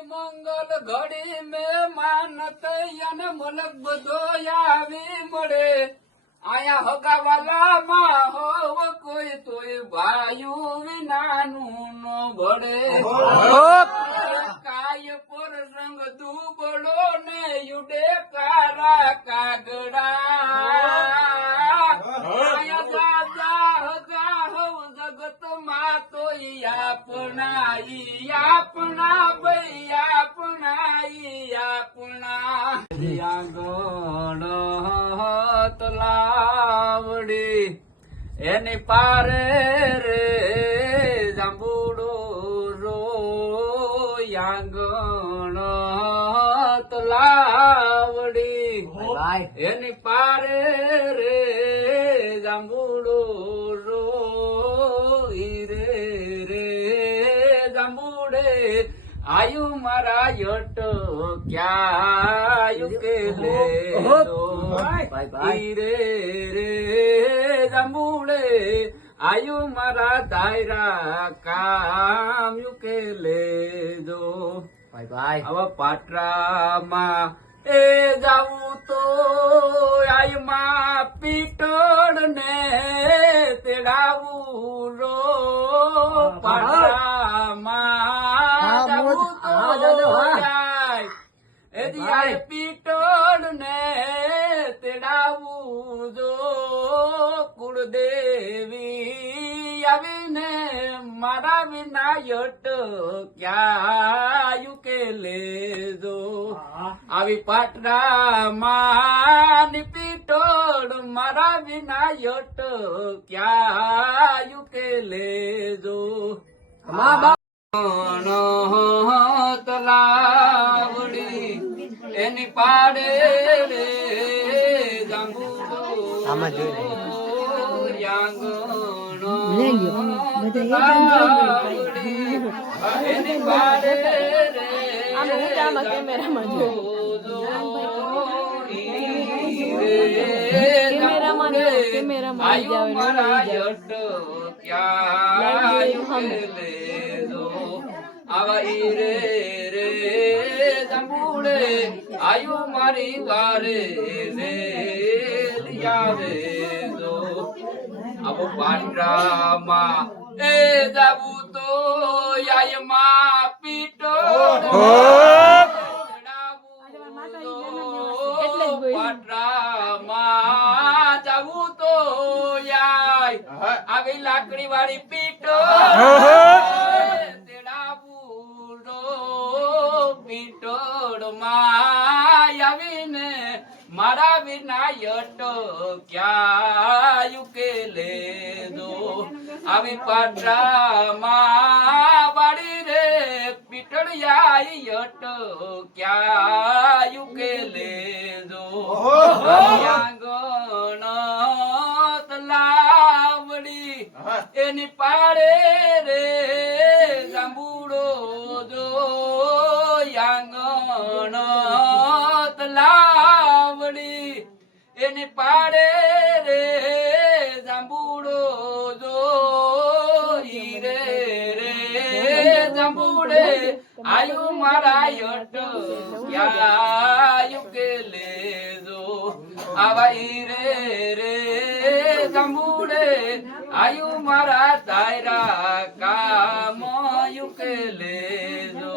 મંગલ ઘડી મેં માનત અને મલક બધો આવી મળે આયા હગાવાલા માં હોવ કોઈ તોય ભાયું વિનાનું નો ભળે કાય પર રંગ દુબળો ને યુડે કારા કાગડા આયા દાદા હગા હવ જગત માં તોય આપણા ભાઈ આપણા આંગણ તલાવડી એની પારે રે જાંબુડો રો આંગણ તલાવડી એની પારે રે જાંબુડો રો રે જાંબુડે આયુ મારા યટ ક્યાયુ કે લે રે જાંબુડે આયુ મારા દાયરા કામ યુ કે લેજો હવે પાટરામાં એ જાવું તો આયમાં પીટળ ને તેડાવું રો પાટરામાં જાવું તો પીટળ ને તેડાવું જો કુળદેવી આવીને મારા વિના યટ ક્યાયુ કે લેજો આવી પાટરામાં પીટળ મારા વિના યટ ક્યાયુ કે લેજો તલાવડી એની પાડે રે જાંબુડો એની પાડે રે આયુ મારા યટ ક્યાયુ લેજો આવા રે જાંબુડે આયુ મારી વારે રે આવે જો આવો પાટરામાં એ જાવું તો આયમાં પીટો પાટરામાં જાવું તો આવી લાકડી વાળી પીટો પીટોડ માં આવીને મારા વિના યટ ક્યાયુ કે લેજો આવી પાટરામાં વાળી રે પીટળિયા યટ ક્યાયુ કે લેજો આંગણ તલાવડી એની પાડે રે જાંબુડો જો આંગણ તલાવડી એની પાડે રે જાંબુડો જો રે જાંબુડે આયુ મારા યટ ક્યાયુ કે લેજો આવા રે જાંબુડે આયુ મારા દાયરા કામ યુ કે લેજો